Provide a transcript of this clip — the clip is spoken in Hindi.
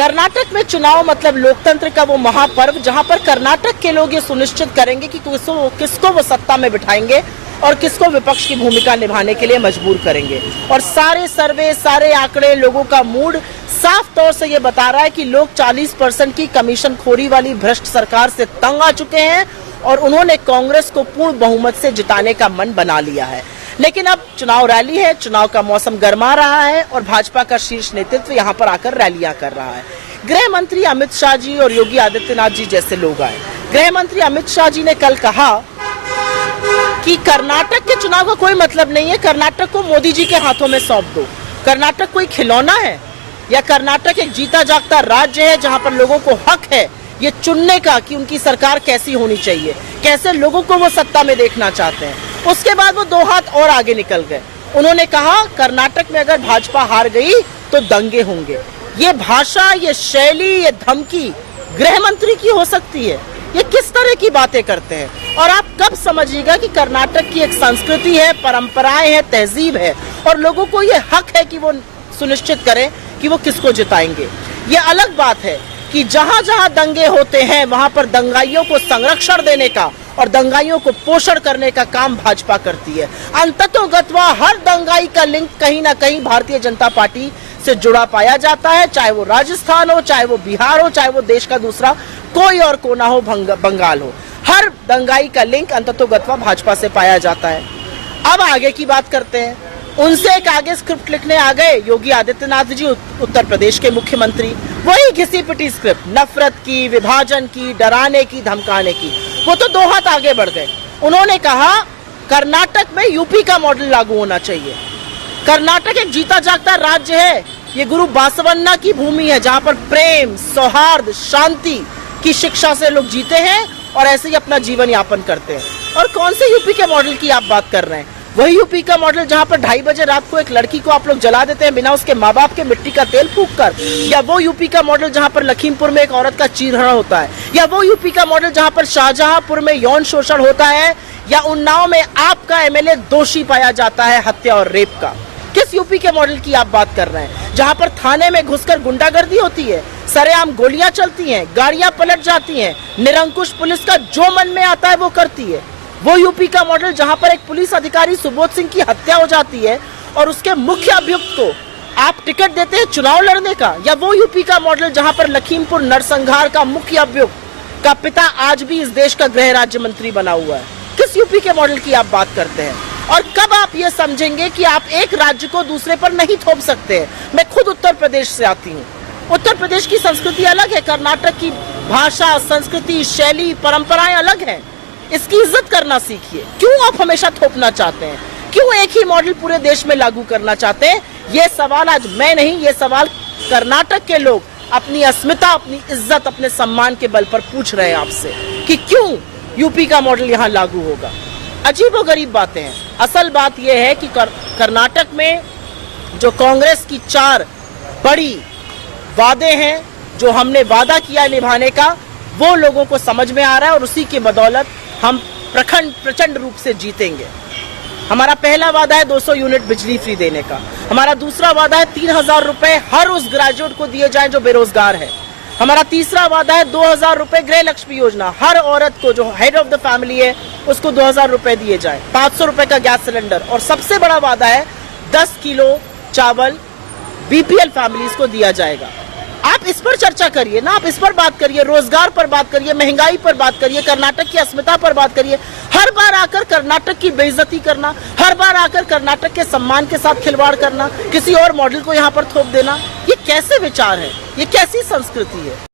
कर्नाटक में चुनाव मतलब लोकतंत्र का वो महापर्व जहां पर कर्नाटक के लोग ये सुनिश्चित करेंगे कि किसको वो सत्ता में बिठाएंगे और किसको विपक्ष की भूमिका निभाने के लिए मजबूर करेंगे। और सारे सर्वे, सारे आंकड़े, लोगों का मूड साफ तौर से ये बता रहा है कि लोग 40% की कमीशन खोरी वाली भ्रष्ट सरकार से तंग आ चुके हैं और उन्होंने कांग्रेस को पूर्ण बहुमत से जिताने का मन बना लिया है। लेकिन अब चुनाव रैली है, चुनाव का मौसम गर्मा रहा है और भाजपा का शीर्ष नेतृत्व यहाँ पर आकर रैलियां कर रहा है। गृह मंत्री अमित शाह जी और योगी आदित्यनाथ जी जैसे लोग आए। गृह मंत्री अमित शाह जी ने कल कहा कि कर्नाटक के चुनाव का कोई मतलब नहीं है, कर्नाटक को मोदी जी के हाथों में सौंप दो। कर्नाटक कोई खिलौना है या कर्नाटक एक जीता जागता राज्य है जहां पर लोगों को हक है ये चुनने का कि उनकी सरकार कैसी होनी चाहिए, कैसे लोगों को वो सत्ता में देखना चाहते हैं। उसके बाद वो 2 हाथ और आगे निकल गए। उन्होंने कहा कर्नाटक में अगर भाजपा हार गई तो दंगे होंगे। ये भाषा, ये शैली, ये धमकी गृह मंत्री की हो सकती है? ये किस तरह की बातें करते हैं? और आप कब समझिएगा कि कर्नाटक की एक संस्कृति है, परंपराएं हैं, तहजीब है और लोगों को ये हक है कि वो सुनिश्चित करें कि वो किसको जिताएंगे। ये अलग बात है कि जहां जहां दंगे होते हैं वहां पर दंगाइयों को संरक्षण देने का और दंगाइयों को पोषण करने का काम भाजपा करती है। अंततोगत्वा हर दंगाई का लिंक कहीं ना कहीं भारतीय जनता पार्टी से जुड़ा पाया जाता है, चाहे वो राजस्थान हो, चाहे वो बिहार हो, चाहे वो देश का दूसरा कोई और कोना हो, बंगाल हो। हर दंगाई का लिंक अंततोगत्वा भाजपा से पाया जाता है। अब आगे की बात करते हैं। उनसे एक आगे स्क्रिप्ट लिखने आ गए योगी आदित्यनाथ जी, उत्तर प्रदेश के मुख्यमंत्री। वही घिसी पिटी स्क्रिप्ट, नफरत की, विभाजन की, डराने की, धमकाने की। वो तो 2 हाथ आगे बढ़ गए। उन्होंने कहा कर्नाटक में यूपी का मॉडल लागू होना चाहिए। कर्नाटक एक जीता जागता राज्य है, ये गुरु बासवन्ना की भूमि है जहां पर प्रेम, सौहार्द, शांति की शिक्षा से लोग जीते हैं और ऐसे ही अपना जीवन यापन करते हैं। और कौन से यूपी के मॉडल की आप बात कर रहे हैं? वही यूपी का मॉडल जहां पर 2:30 बजे रात को एक लड़की को आप लोग जला देते हैं बिना उसके माँ बाप के मिट्टी का तेल फूंक कर। या वो यूपी का मॉडल जहां पर लखीमपुर में एक औरत का चीरहरण होता है। या वो यूपी का मॉडल जहां पर शाहजहांपुर में यौन शोषण होता है। या उन्नाव में आपका एमएलए दोषी पाया जाता है हत्या और रेप का। किस यूपी के मॉडल की आप बात कर रहे हैं? जहां पर थाने में घुसकर गुंडागर्दी होती है, सरेआम गोलियां चलती हैं, गाड़ियां पलट जाती हैं, निरंकुश पुलिस का जो मन में आता है वो करती है। वो यूपी का मॉडल जहां पर एक पुलिस अधिकारी सुबोध सिंह की हत्या हो जाती है और उसके मुख्य अभियुक्त को आप टिकट देते हैं चुनाव लड़ने का। या वो यूपी का मॉडल जहां पर लखीमपुर नरसंहार का मुख्य अभियुक्त का पिता आज भी इस देश का गृह राज्य मंत्री बना हुआ है। किस यूपी के मॉडल की आप बात करते हैं? और कब आप ये समझेंगे कि आप एक राज्य को दूसरे पर नहीं थोप सकते हैं? मैं खुद उत्तर प्रदेश से आती हूँ। उत्तर प्रदेश की संस्कृति अलग है, कर्नाटक की भाषा, संस्कृति, शैली, परंपराएं अलग हैं। इसकी इज्जत करना सीखिए। क्यों आप हमेशा थोपना चाहते हैं? क्यों एक ही मॉडल पूरे देश में लागू करना चाहते हैं? ये सवाल आज मैं नहीं, ये सवाल कर्नाटक के लोग अपनी अस्मिता, अपनी इज्जत, अपने सम्मान के बल पर पूछ रहे हैं आपसे कि क्यों यूपी का मॉडल यहाँ लागू होगा। अजीबोगरीब बातें हैं। असल बात यह है कि कर्नाटक में जो कांग्रेस की 4 बड़ी वादे हैं, जो हमने वादा किया निभाने का, वो लोगों को समझ में आ रहा है और उसी की बदौलत हम प्रचंड रूप से जीतेंगे। हमारा पहला वादा है 200 यूनिट बिजली फ्री देने का। हमारा दूसरा वादा है 3000 रुपए हर उस ग्रेजुएट को दिए जाएं जो बेरोजगार है। हमारा तीसरा वादा है 2000 रुपए गृह लक्ष्मी योजना, हर औरत को जो हेड ऑफ द फैमिली है उसको 2000 रुपए दिए जाए, 500 रुपए का गैस सिलेंडर। और सबसे बड़ा वादा है 10 किलो चावल बीपीएल फैमिलीज को दिया जाएगा। आप इस पर चर्चा करिए ना, आप इस पर बात करिए, रोजगार पर बात करिए, महंगाई पर बात करिए, कर्नाटक की अस्मिता पर बात करिए। हर बार आकर कर्नाटक की बेइज्जती करना, हर बार आकर कर्नाटक के सम्मान के साथ खिलवाड़ करना, किसी और मॉडल को यहाँ पर थोप देना, ये कैसे विचार है? ये कैसी संस्कृति है?